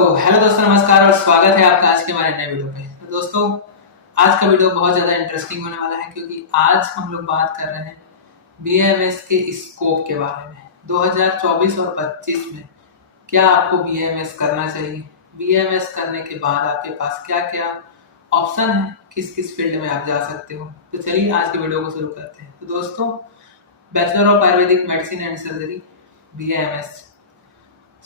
तो हेलो दोस्तों, नमस्कार और स्वागत है आपका आज के हमारे नए वीडियो पे। तो दोस्तों, आज का वीडियो बहुत ज़्यादा इंटरेस्टिंग होने वाला है क्योंकि आज हम लोग बात कर रहे हैं बीएमएस के स्कोप के बारे में। 2024 और 25 में क्या आपको बीएमएस करना चाहिए, बीएमएस करने के बाद आपके पास क्या क्या ऑप्शन है, किस किस फील्ड में आप जा सकते हो। तो चलिए आज के वीडियो को शुरू करते हैं। तो दोस्तों, bachelor of Ayurvedic medicine and surgery BMS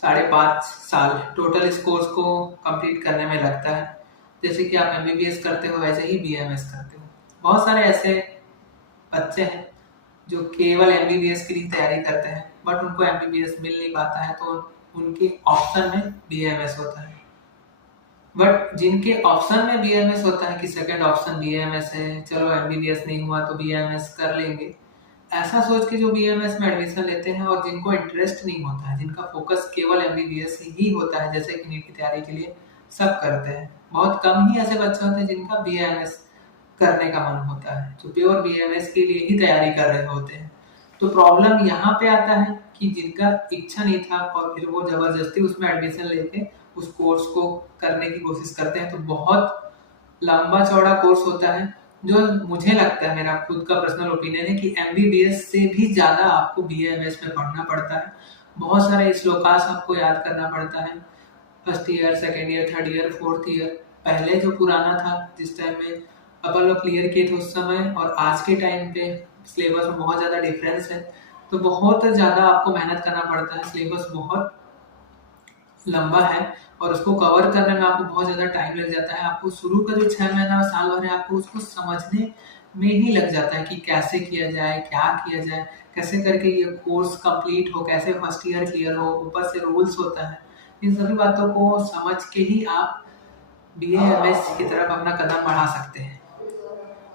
5.5 साल टोटल इस कोर्स को कंप्लीट करने में लगता है। जैसे कि आप एमबीबीएस करते हो वैसे ही बीएमएस करते हो। बहुत सारे ऐसे बच्चे हैं जो केवल एमबीबीएस के लिए तैयारी करते हैं बट उनको एमबीबीएस मिल नहीं पाता है, तो उनके ऑप्शन में बीएमएस होता है। बट जिनके ऑप्शन में बीएमएस होता है कि सेकंड ऑप्शन बीएमएस है, चलो एमबीबीएस नहीं हुआ तो बीएमएस कर लेंगे, ऐसा सोच के जो बीएमएस में एडमिशन लेते हैं और जिनको इंटरेस्ट नहीं होता है, जिनका फोकस केवल एमबीबीएस ही होता है, जैसे कि नीट की तैयारी के लिए सब करते हैं। बहुत कम ही ऐसे बच्चे होते हैं जिनका बीएमएस करने का मन होता है, जो प्योर बीएमएस के लिए ही तैयारी कर रहे होते हैं। तो प्रॉब्लम यहाँ पे आता है कि जिनका इच्छा नहीं था और फिर वो जबरदस्ती उसमें एडमिशन लेके उस कोर्स को करने की कोशिश करते हैं, तो बहुत लंबा चौड़ा कोर्स होता है। जो मुझे लगता है, मेरा खुद का पर्सनल ओपिनियन है कि एमबीबीएस से भी ज़्यादा आपको बीएमएस में पढ़ना पड़ता है। बहुत सारे श्लोकास आपको याद करना पड़ता है, first year, second year, third year, fourth year. पहले जो पुराना था, जिस टाइम में अपन लोग क्लियर किए थे उस समय और आज के टाइम पे सिलेबस में बहुत ज़्यादा डिफरेंस है। तो बहुत ज़्यादा आपको मेहनत करना पड़ता है, सिलेबस बहुत लंबा है और उसको कवर करने में आपको बहुत ज़्यादा टाइम लग जाता है। आपको शुरू का जो 6 महीना और साल भर है, आपको उसको समझने में ही लग जाता है कि कैसे किया जाए, क्या किया जाए, कैसे करके ये कोर्स कंप्लीट हो, कैसे फर्स्ट ईयर क्लियर हो, ऊपर से रूल्स होता है। इन सभी बातों को समझ के ही आप बीएएमएस की तरफ अपना कदम बढ़ा सकते हैं।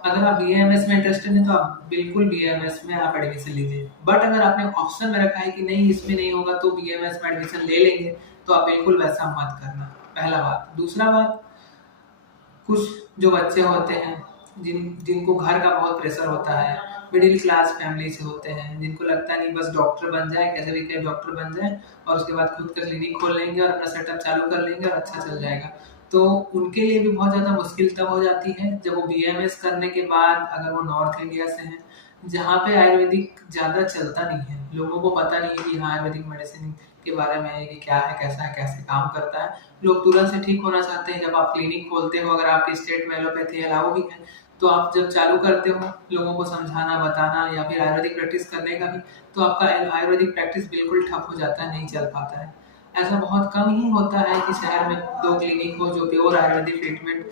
अगर आप बीएएमएस में इंटरेस्टेड हैं तो आप बिल्कुल बीएएमएस में आप एडमिशन लीजिए। बट अगर आपने ऑप्शन में रखा है कि नहीं इसमें नहीं होगा तो बीएएमएस में एडमिशन ले लेंगे, तो आप बिल्कुल वैसा मत करना। पहला बात। दूसरा बात, कुछ जो बच्चे होते हैं जिनको घर का बहुत प्रेशर होता है, मिडिल क्लास फैमिली से होते हैं, जिनको लगता है नहीं बस डॉक्टर बन जाए, कैसे भी कैसे डॉक्टर बन जाए और उसके बाद खुद का क्लिनिक खोल लेंगे और अपना सेटअप चालू कर लेंगे और अच्छा चल जाएगा। तो उनके लिए भी बहुत ज़्यादा मुश्किल तब हो जाती है जब वो बीएमएस करने के बाद, अगर वो नॉर्थ इंडिया से हैं जहाँ पे आयुर्वेदिक ज़्यादा चलता नहीं है, लोगों को पता नहीं है कि हाँ आयुर्वेदिक मेडिसिन के बारे में कि क्या है, कैसा है, कैसे काम करता है। लोग तुरंत से ठीक होना चाहते हैं। जब आप क्लिनिक खोलते हो, अगर आपकी स्टेट में एलोपैथी अलाउ भी है, तो आप जब चालू करते हो लोगों को समझाना, बताना या फिर आयुर्वेदिक प्रैक्टिस करने का भी, तो आपका आयुर्वेदिक प्रैक्टिस बिल्कुल ठप हो जाता है, नहीं चल पाता है। ऐसा बहुत कम ही होता है कि शहर में 2 क्लिनिक हो जो प्योर आयुर्वेदिक ट्रीटमेंट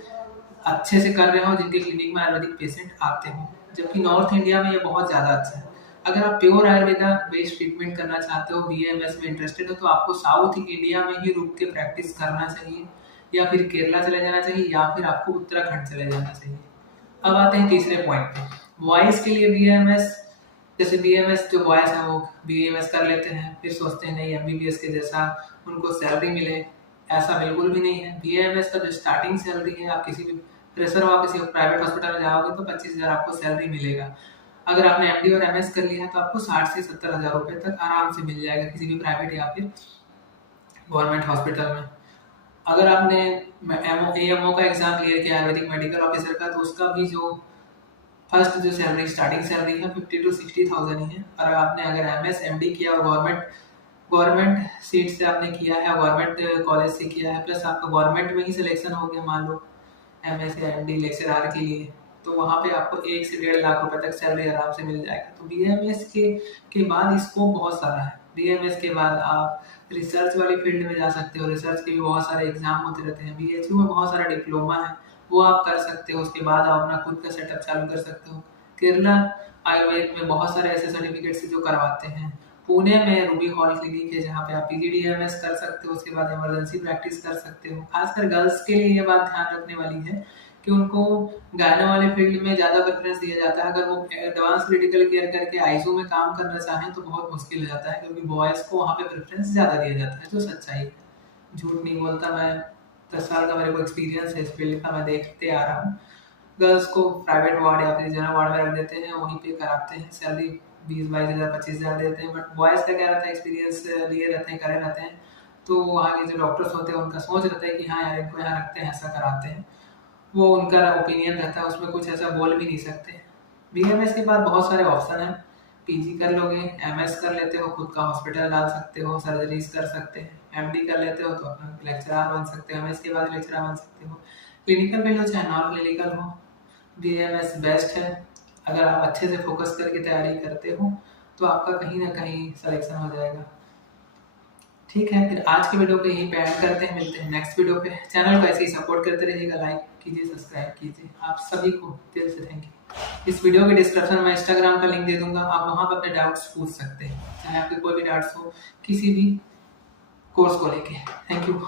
अच्छे से कर रहे हो, जिनके क्लिनिक में आयुर्वेदिक पेशेंट आते हो। जबकि नॉर्थ इंडिया में ये बहुत ज़्यादा अच्छा है। अगर आप प्योर आयुर्वेदा बेस्ड ट्रीटमेंट करना चाहते हो, बीएमएस में इंटरेस्टेड हो, तो आपको साउथ इंडिया में ही रुक के प्रैक्टिस करना चाहिए, या फिर केरला चले जाना चाहिए, या फिर आपको उत्तराखंड चले जाना चाहिए। अब आते हैं तीसरे पॉइंट पे। बॉयज़ के लिए बीएमएस, जैसे बीएमएस जो बॉयज़ हैं वो बीएमएस कर लेते हैं, फिर सोचते हैं नहीं एमबीबीएस के जैसा उनको सैलरी मिले। ऐसा बिल्कुल भी नहीं है। बीएमएस का जो स्टार्टिंग सैलरी है, आप किसी भी फ्रेशर हो, आप किसी प्राइवेट हॉस्पिटल में जाओगे तो 25,000 आपको सैलरी मिलेगा। अगर आपने एमडी और एमएस कर लिया है तो आपको 60 से 70,000 रुपए तक आराम से मिल जाएगा किसी भी प्राइवेट या फिर गवर्नमेंट हॉस्पिटल में। अगर आपने एएमओ का एग्जाम क्लियर किया आयुर्वेदिक मेडिकल ऑफिसर का, तो उसका भी जो फर्स्ट जो सैलरी स्टार्टिंग सैलरी है 50 to 60,000 ही है। और आपने अगर एमएस एमडी किया और गवर्नमेंट सीट से आपने किया है, गवर्नमेंट कॉलेज से किया है, प्लस आपका गवर्नमेंट में ही सिलेक्शन हो गया, मान लो एमएस या एमडी लेक्चरर के लिए, तो वहाँ पे आपको 1 से 1.5 लाख रुपए तक सैलरी आराम से मिल जाएगा। तो बीएमएस के बाद स्कोप बहुत सारा है। बीएमएस के बाद आप रिसर्च वाली फील्ड में जा सकते हो। रिसर्च के भी बहुत सारे एग्जाम होते रहते हैं। बीएचयू में बहुत सारा डिप्लोमा है, वो आप कर सकते हो। उसके बाद आप अपना खुद का सेटअप चालू कर सकते हो। केरला आयुर्वेद में बहुत सारे ऐसे सर्टिफिकेट्स जो करवाते हैं। पुणे में रूबी हॉल क्लिनिक है जहाँ पे आप पीजीडीएमएस कर सकते हो, उसके बाद इमरजेंसी प्रैक्टिस कर सकते हो। खासकर गर्ल्स के लिए ये बात ध्यान रखने वाली है कि उनको गायना वाले फील्ड में ज़्यादा प्रेफरेंस दिया जाता है। अगर वो एडवांस क्रिटिकल केयर करके आईसीयू में काम करना चाहें तो बहुत मुश्किल हो जाता है, क्योंकि बॉयज़ को वहाँ पे प्रेफरेंस ज़्यादा दिया जाता है, जो सच्चाई है। झूठ नहीं बोलता मैं, 10 साल का मेरे को एक्सपीरियंस है इस फील्ड का, मैं देखते आ रहा हूँ। गर्ल्स को प्राइवेट वार्ड या फिर जनरल वार्ड में रख देते हैं, वहीं पे कराते हैं, सैलरी 20-22 हज़ार 25 हज़ार देते हैं। बट बॉयज़ का क्या रहता है, एक्सपीरियंस लिए रहते हैं, करे रहते हैं, तो वहाँ के जो डॉक्टर्स होते हैं उनका सोच रहता है कि हाँ यार इनको यहाँ रखते हैं, ऐसा कराते हैं, वो उनका ओपिनियन रहता है, उसमें कुछ ऐसा बोल भी नहीं सकते। बीएमएस के बाद बहुत सारे ऑप्शन हैं, पीजी कर लोगे, एमएस कर लेते हो, खुद का हॉस्पिटल डाल सकते हो, सर्जरीज कर सकते हैं, एमडी कर लेते हो तो अपना लेक्चरर बन सकते हो, एमएस के बाद लेक्चरर बन सकते हो, क्लिनिकल फील्ड हो चाहे नॉन क्लिनिकल हो, बीएमएस बेस्ट है। अगर आप अच्छे से फोकस करके तैयारी करते हो तो आपका कहीं ना कहीं सिलेक्शन हो जाएगा। ठीक है, फिर आज के वीडियो को यहीं पे एंड करते हैं, मिलते हैं नेक्स्ट वीडियो पे। चैनल को ऐसे ही सपोर्ट करते रहिएगा, लाइक कीजिए, सब्सक्राइब कीजिए। आप सभी को दिल से थैंक यू। इस वीडियो के डिस्क्रिप्शन में इंस्टाग्राम का लिंक दे दूंगा, आप वहां पर अपने डाउट्स पूछ सकते हैं, चाहे आपके कोई भी डाउट्स हो किसी भी कोर्स को लेके। Thank you.